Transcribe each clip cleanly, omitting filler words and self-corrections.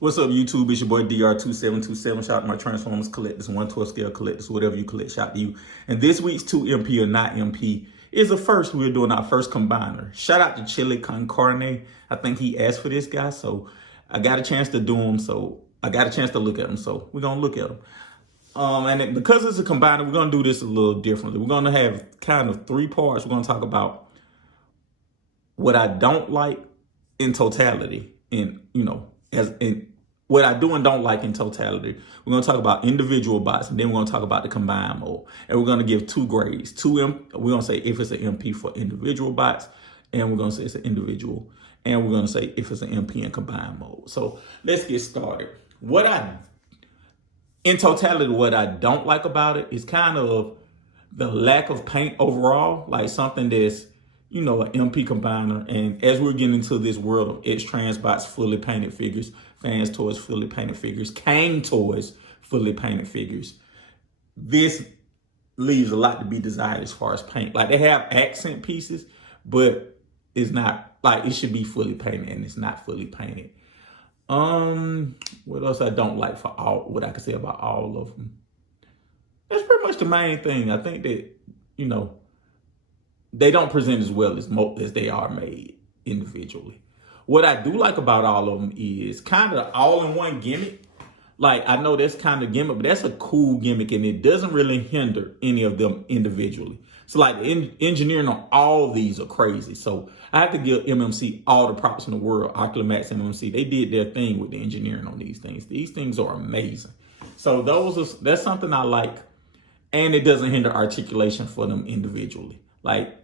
What's up, YouTube? It's your boy DR2727. Shout out to my Transformers collectors, 1/12 scale collectors, whatever you collect, shout out to you. And this week's 2MP or not MP is a first. We're doing our first combiner. Shout out to Chili Con Carne. I think he asked for this guy, so I got a chance to do him. So I got a chance to look at him, so we're going to look at him. Because it's a combiner, we're going to do this a little differently. We're going to have kind of three parts. We're going to talk about what I don't like in totality, and what I do and don't like in totality. We're going to talk about individual bots, and then we're going to talk about the combine mode. And we're going to give two grades. We're going to say if it's an MP for individual bots, and we're going to say it's an individual. And we're going to say if it's an MP in combine mode. So let's get started. In totality, what I don't like about it is kind of the lack of paint overall, like something that's, an MP combiner. And as we're getting into this world of x-transbots, fully painted figures, fans towards fully painted figures, came towards fully painted figures, this leaves a lot to be desired as far as paint. Like, they have accent pieces, but it's not like it should be fully painted, and it's not fully painted. What else I don't like what I can say about all of them? That's pretty much the main thing. I think that, they don't present as well as they are made individually. What I do like about all of them is kind of all-in-one gimmick. Like, I know that's kind of gimmick, but that's a cool gimmick, and it doesn't really hinder any of them individually. So, like, the engineering on all these are crazy. So I have to give MMC all the props in the world. Ocular MMC, they did their thing with the engineering on these things. These things are amazing. So that's something I like, and it doesn't hinder articulation for them individually. Like,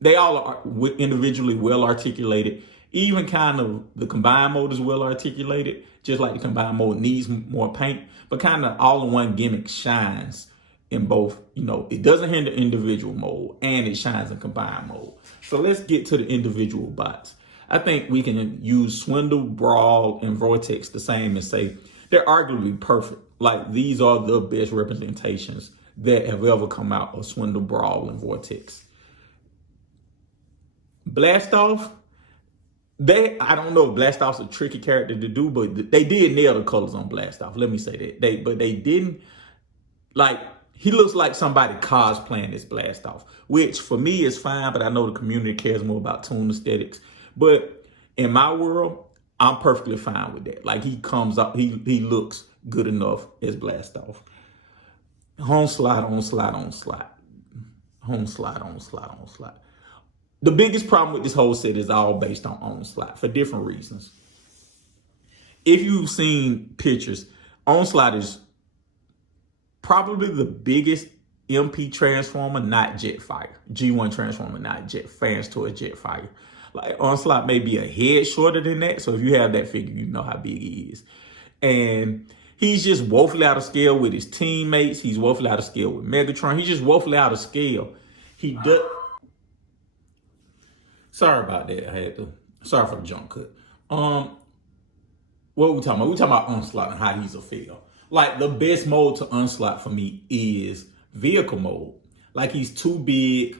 they all are individually well articulated. Even kind of the combine mode is well articulated, just like the combine mode needs more paint, but kind of all-in-one gimmick shines in both. It doesn't hinder individual mode, and it shines in combine mode. So let's get to the individual bots. I think we can use Swindle, Brawl, and Vortex the same and say they're arguably perfect. Like, these are the best representations that have ever come out of Swindle, Brawl, and Vortex. Blastoff, I don't know if Blastoff's a tricky character to do, but they did nail the colors on Blastoff. Let me say that. But they didn't, like, he looks like somebody cosplaying this Blastoff, which for me is fine, but I know the community cares more about tune aesthetics. But in my world, I'm perfectly fine with that. Like, he comes up, he looks good enough as Blastoff. Home slide, on slide, on slide. Home slide, on slide, on slide. The biggest problem with this whole set is all based on slide for different reasons. If you've seen pictures, Onslaught is probably the biggest MP transformer, not Jetfire. G1 transformer, not fans towards Jetfire. Like, Onslaught may be a head shorter than that. So if you have that figure, you know how big he is. And he's just woefully out of scale with his teammates. He's woefully out of scale with Megatron. He's just woefully out of scale. He does. Sorry about that. Sorry for the jump cut. What are we talking about? We're talking about Onslaught and how he's a fail. Like, the best mode to Onslaught for me is vehicle mode. Like, he's too big.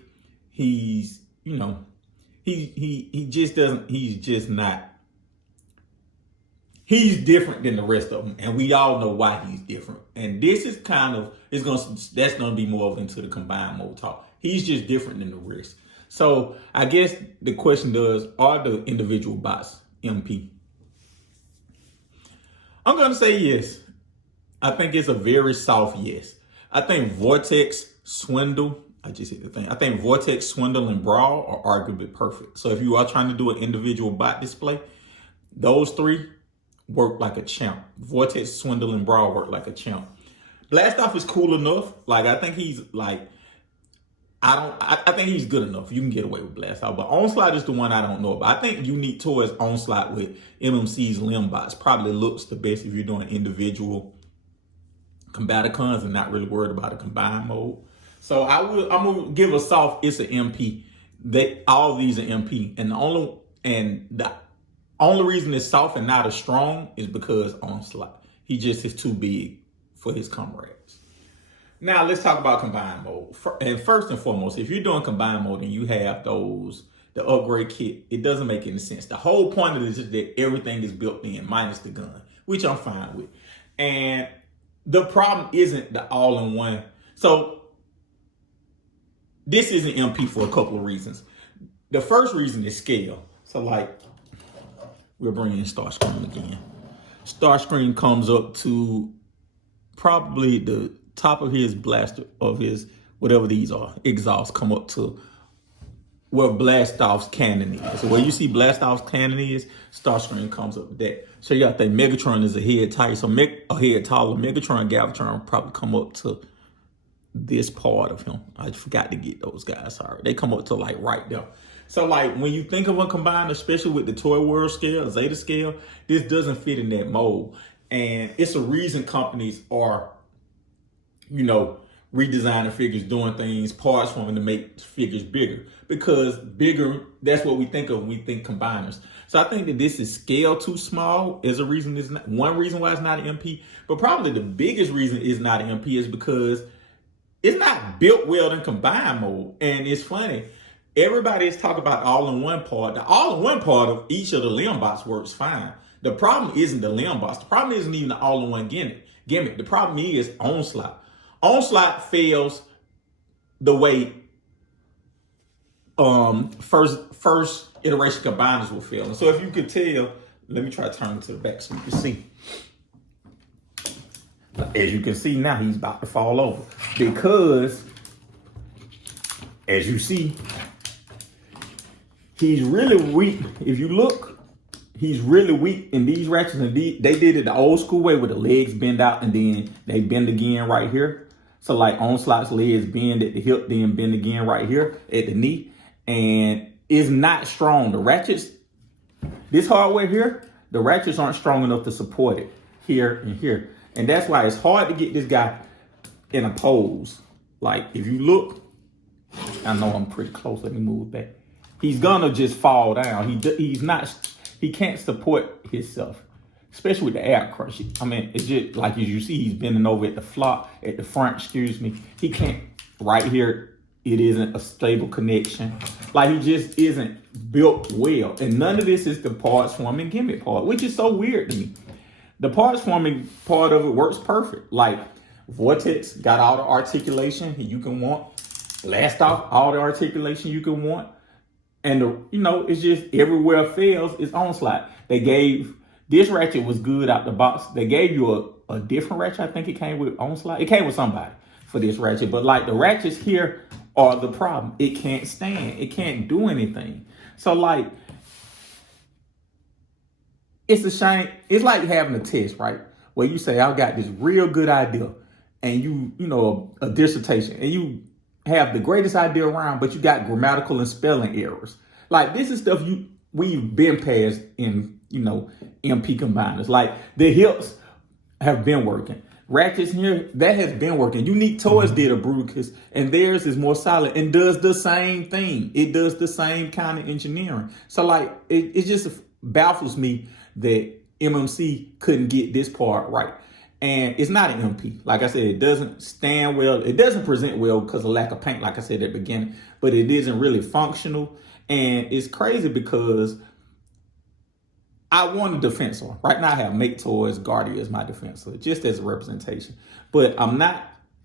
He's, he just doesn't, he's just not. He's different than the rest of them, and we all know why he's different. And this is that's gonna be more into the combined mode talk. He's just different than the rest. So I guess the question are the individual bots MP? I'm going to say yes. I think it's a very soft yes. I think Vortex, Swindle, I just hit the thing. I think Vortex, Swindle, and Brawl are arguably perfect. So if you are trying to do an individual bot display, those three work like a champ. Vortex, Swindle, and Brawl work like a champ. Blastoff is cool enough. Like, I think he's like, I think he's good enough. You can get away with Blastoff, but Onslaught is the one I don't know about. I think unique towards Onslaught with MMC's limb bots probably looks the best if you're doing individual Combaticons and not really worried about a combined mode. So I'm gonna give a soft. It's an MP. All these are MP, and the only reason it's soft and not as strong is because Onslaught. He just is too big for his comrades. Now let's talk about combine mode. And first and foremost, if you're doing combine mode and you have those the upgrade kit, it doesn't make any sense. The whole point of it is just that everything is built in minus the gun, which I'm fine with. And the problem isn't the all-in-one. So this isn't MP for a couple of reasons. The first reason is scale. So like, we're bringing in Starscream again. Starscream comes up to probably the top of his blaster, of his, whatever these are, exhausts come up to where Blastoff's cannon is. So where you see Blastoff's cannon is, Starscream comes up with that. So you got to think Megatron is a head tight, so a head taller. Megatron and Galvatron probably come up to this part of him. I forgot to get those guys, sorry. They come up to like right there. So like when you think of a combined, especially with the Toy World scale, Zeta scale, this doesn't fit in that mold. And it's a reason companies are, you know, redesigning figures, doing things, parts for them to make figures bigger. Because bigger, that's what we think of when we think combiners. So I think that this is scale too small is a reason. It's not one reason why it's not an MP, but probably the biggest reason it's not an MP is because it's not built well in combined mode. And it's funny, everybody is talking about all-in-one part. The all-in-one part of each of the limb bots works fine. The problem isn't the limb bots. The problem isn't even the all-in-one gimmick. The problem is Onslaught. Onslaught fails the way first iteration combiners will fail. And so if you could tell, let me try to turn it to the back so you can see. As you can see now, he's about to fall over because, as you see, he's really weak. If you look, he's really weak in these ratchets. And they did it the old school way where the legs bend out and then they bend again right here. So like Onslaught's legs bend at the hip, then bend again right here at the knee. And it's not strong. The ratchets, this hardware here, the ratchets aren't strong enough to support it here and here. And that's why it's hard to get this guy in a pose. Like if you look, I know I'm pretty close, let me move back. He's gonna just fall down. He can't support himself, especially with the air crush. I mean, it's just like as you see, he's bending over at the front, excuse me. He can't, right here, it isn't a stable connection. Like he just isn't built well. And none of this is the parts forming gimmick part, which is so weird to me. The parts forming part of it works perfect. Like Vortex got all the articulation you can want. Blastoff, all the articulation you can want. And it's just everywhere it fails is Onslaught. They gave, this ratchet was good out the box. They gave you a different ratchet. I think it came with Onslaught. It came with somebody for this ratchet. But like the ratchets here are the problem. It can't stand. It can't do anything. So like, it's a shame. It's like having a test, right? Where you say, I got this real good idea. And a dissertation. And you have the greatest idea around, but you got grammatical and spelling errors. Like this is stuff we've been past in, MP combiners. Like the hips have been working. Ratchets here, that has been working. Unique Toys did a Bruticus, and theirs is more solid and does the same thing. It does the same kind of engineering. So like, it just baffles me that MMC couldn't get this part right. And it's not an MP. Like I said, it doesn't stand well. It doesn't present well because of lack of paint, like I said at the beginning, but it isn't really functional. And it's crazy because I want a defensor. Right now I have Make Toys, Guardia as my defensor, just as a representation. But I'm not,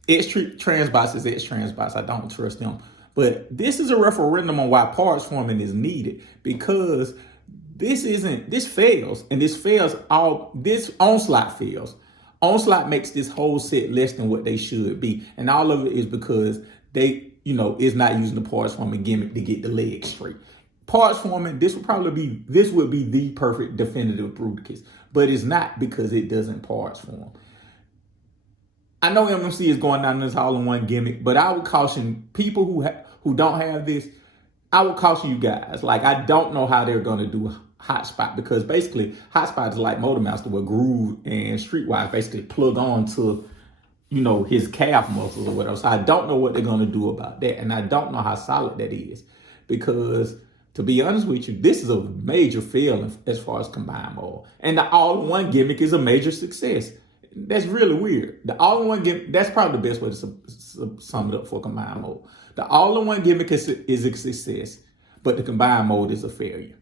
X-transbots is X-transbots. I don't trust them. But this is a referendum on why parts forming is needed, because this fails. And this Onslaught fails. Onslaught makes this whole set less than what they should be. And all of it is because they, is not using the parts forming gimmick to get the legs straight. Parts forming, this would be the perfect definitive Bruticus, but it's not because it doesn't parts form. I know MMC is going down this all-in-one gimmick, but I would caution people who don't have this. I would caution you guys. Like, I don't know how they're going to do Hotspot, because basically Hotspot is like Motormaster, where Groove and Streetwise basically plug on to, his calf muscles or whatever. So I don't know what they're going to do about that. And I don't know how solid that is, because to be honest with you, this is a major fail as far as combined mode. And the all-in-one gimmick is a major success. That's really weird. The all-in-one gimmick, that's probably the best way to sum it up for combined mode. The all-in-one gimmick is a success, but the combined mode is a failure.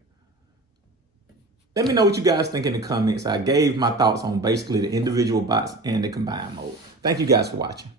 Let me know what you guys think in the comments. I gave my thoughts on basically the individual bots and the combined mode. Thank you guys for watching.